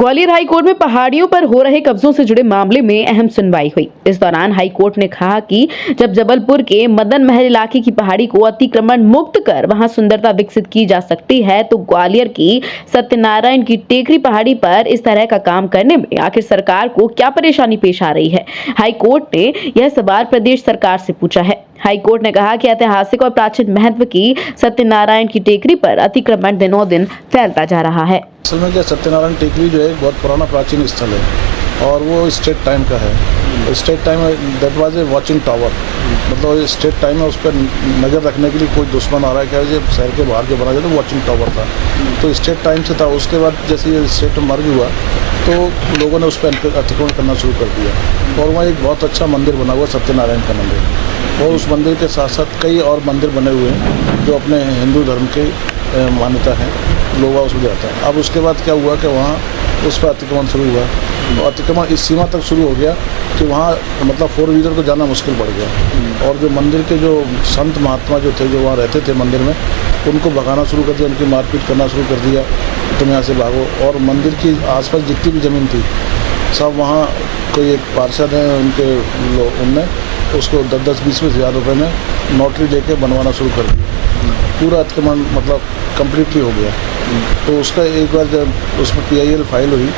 Gwalior high court में पहाड़ियों पर हो रहे कब्जों से जुड़े मामले में अहम सुनवाई हुई। इस दौरान हाई कोर्ट ने कहा कि जब जबलपुर के मदन महल इलाके की पहाड़ी को अतिक्रमण मुक्त कर वहां सुंदरता विकसित की जा सकती है, तो ग्वालियर की सत्यनारायण की टेकरी पहाड़ी पर इस तरह का काम करने में आखिर सरकार को क्या परेशानी पेश आ रही है। हाई कोर्ट ने यह सवाल प्रदेश सरकार से पूछा है। हाई कोर्ट ने कहा कि ऐतिहासिक और प्राचीन महत्व की सत्यनारायण की टेकरी पर अतिक्रमण दिनों दिन फैलता जा रहा है। असल में क्या, सत्यनारायण टेकरी जो है एक बहुत पुराना प्राचीन स्थल है और वो स्टेट टाइम का है। State time that was a watching tower, मतलब स्टेट टाइम में उस पर नज़र रखने के लिए कोई दुश्मन आ रहा है क्या, ये शहर के बाहर जो बना जाए तो वॉचिंग टावर था, तो स्टेट टाइम से था। उसके बाद जैसे ये स्टेट मर्ज हुआ तो लोगों ने उस पर अतिक्रमण करना शुरू कर दिया और वहाँ एक बहुत अच्छा मंदिर बना हुआ सत्यनारायण का मंदिर, और उस मंदिर के साथ साथ कई और मंदिर बने हुए हैं जो अपने हिंदू धर्म के मान्यता है, लोग उसमें जाता है। अब उसके बाद क्या हुआ कि वहाँ उस पर अतिक्रमण शुरू हुआ और अतिक्रमण इस सीमा तक शुरू हो गया कि वहाँ मतलब 4 व्हीलर को जाना मुश्किल पड़ गया, और जो मंदिर के जो संत महात्मा जो थे, जो वहाँ रहते थे मंदिर में, उनको भगाना शुरू कर दिया, उनकी मारपीट करना शुरू कर दिया, तुम यहाँ से भागो। और मंदिर की आसपास जितनी भी ज़मीन थी सब वहाँ कोई एक पार्षद हैं उनने उसको 10-20 हज़ार रुपये में नोटरी लेके बनवाना शुरू कर दिया। पूरा अतिक्रमण मतलब कम्प्लीटली हो गया। तो उसका एक बार जब उसमें PIL फाइल हुई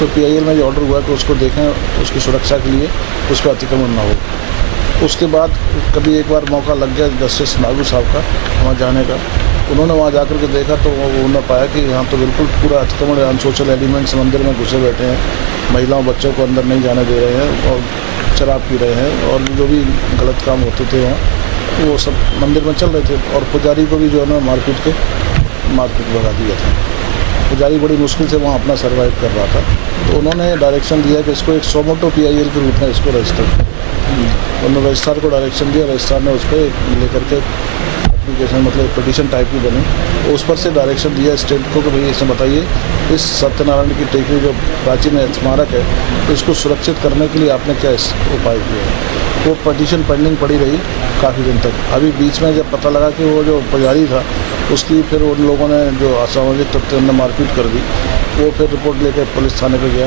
तो PIL में ये ऑर्डर हुआ कि उसको देखें, उसकी सुरक्षा के लिए उस पर अतिक्रमण ना हो। उसके बाद कभी एक बार मौका लग गया जस्टिस नागू साहब का वहाँ जाने का, उन्होंने वहाँ जाकर के देखा तो उन्होंने पाया कि यहाँ तो बिल्कुल पूरा अतिक्रमण, अनसोशल एलिमेंट्स मंदिर में घुसे बैठे हैं, महिलाओं बच्चों को अंदर नहीं जाने दे रहे हैं और शराब पी रहे हैं, और जो भी गलत काम होते थे वहाँ वो सब मंदिर में चल रहे थे। और पुजारी को भी जो है ना मारपीट लगा दिया था। पुजारी बड़ी मुश्किल से वहाँ अपना सर्वाइव कर रहा था, तो उन्होंने डायरेक्शन दिया कि इसको एक सोमोटो PIL के रूप में इसको रजिस्टर करें। उन्होंने रजिस्ट्रार को डायरेक्शन दिया, रजिस्ट्रार ने उस पर लेकर के एप्लीकेशन मतलब पिटीशन टाइप की बनी, उस पर से डायरेक्शन दिया स्टेट को कि भाई इसमें बताइए इस सत्यनारायण की टेकरी जो प्राचीन स्मारक है तो इसको सुरक्षित करने के लिए आपने क्या उपाय किया है। वो पिटीशन पेंडिंग पड़ी रही काफ़ी दिन तक। अभी बीच में जब पता लगा कि वो जो पुजारी था उसकी फिर उन लोगों ने जो असामाजिक तत्व ने मारपीट कर दी, वो फिर रिपोर्ट लेकर पुलिस थाने पे गया।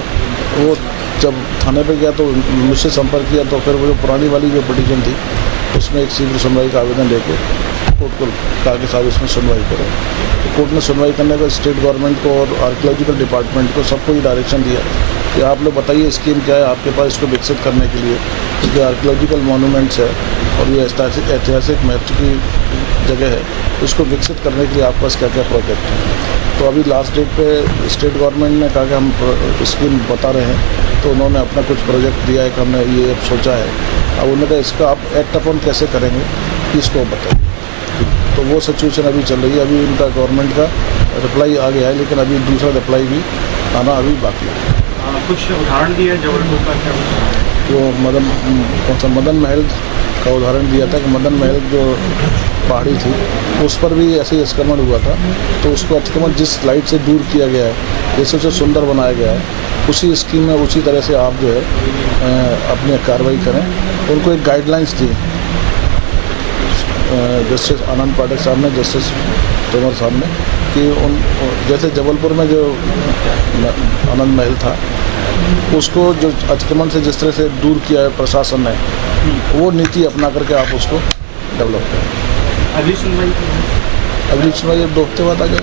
वो जब थाने पे गया तो मुझसे संपर्क किया, तो फिर वो जो पुरानी वाली जो पिटीशन थी उसमें एक शीघ्र सुनवाई का आवेदन लेके कोर्ट को कहा कि साहब इसमें सुनवाई करें। तो कोर्ट ने सुनवाई करने का स्टेट गवर्नमेंट को और आर्कियोलॉजिकल डिपार्टमेंट को सबको ही डायरेक्शन दिया कि आप लोग बताइए स्कीम क्या है आपके पास इसको विकसित करने के लिए, क्योंकि आर्कियोलॉजिकल मॉन्यूमेंट्स है और ये ऐतिहासिक महत्व की जगह है, उसको विकसित करने के लिए आपके पास क्या क्या प्रोजेक्ट हैं। तो अभी लास्ट डेट पे स्टेट गवर्नमेंट ने कहा कि हम स्कीम बता रहे हैं, तो उन्होंने अपना कुछ प्रोजेक्ट दिया है कि हमने ये सोचा है। अब उन्होंने कहा इसका आप एक्ट अपॉन कैसे करेंगे इसको बताइए। तो वो सिचुएशन अभी चल रही है। अभी उनका गवर्नमेंट का रिप्लाई आ गया है, लेकिन अभी दूसरा रिप्लाई भी आना अभी बाकी है। कुछ उदाहरण दिया जबलपुर का क्या? वो मदन महल का उदाहरण दिया था कि मदन महल जो पहाड़ी थी उस पर भी ऐसे ही अतिक्रमण हुआ था, तो उसको अतिक्रमण जिस लाइट से दूर किया गया है, जैसे उसे सुंदर बनाया गया है, उसी स्कीम में उसी तरह से आप जो है अपनी कार्रवाई करें। उनको एक गाइडलाइंस दी जस्टिस आनंद पाठक साहब ने, जस्टिस तोमर साहब ने, कि उन जैसे जबलपुर में जो आनंद महल था उसको जो अतिक्रमण से जिस तरह से दूर किया है प्रशासन ने, वो नीति अपना करके आप उसको डेवलप करें। अगली सुनवाई अब दो हफ्ते बाद आ जाए।